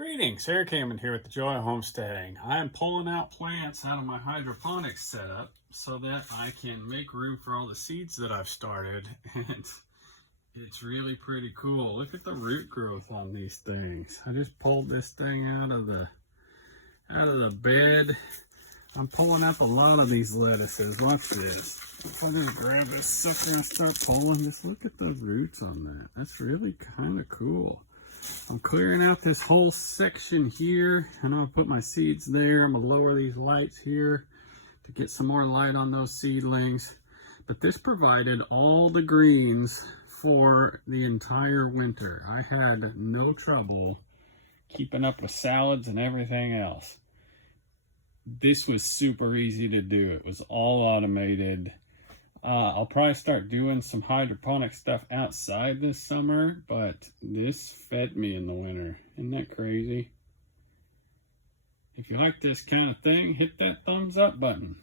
Greetings, Eric Hammond here with the Joy of Homesteading. I am pulling out plants out of my hydroponics setup so that I can make room for all the seeds that I've started, and it's really pretty cool. Look at the root growth on these things. I just pulled this thing out of the bed. I'm pulling up a lot of these lettuces. Watch this. If I just grab this sucker and start pulling, just look at the roots on that. That's really kind of cool. I'm clearing out this whole section here, and I'll put my seeds there. I'm gonna lower these lights here to get some more light on those seedlings. But this provided all the greens for the entire winter. I had no trouble keeping up with salads and everything else. This was super easy to do. It was all automated. I'll probably start doing some hydroponic stuff outside this summer, but this fed me in the winter. Isn't that crazy? If you like this kind of thing, hit that thumbs up button.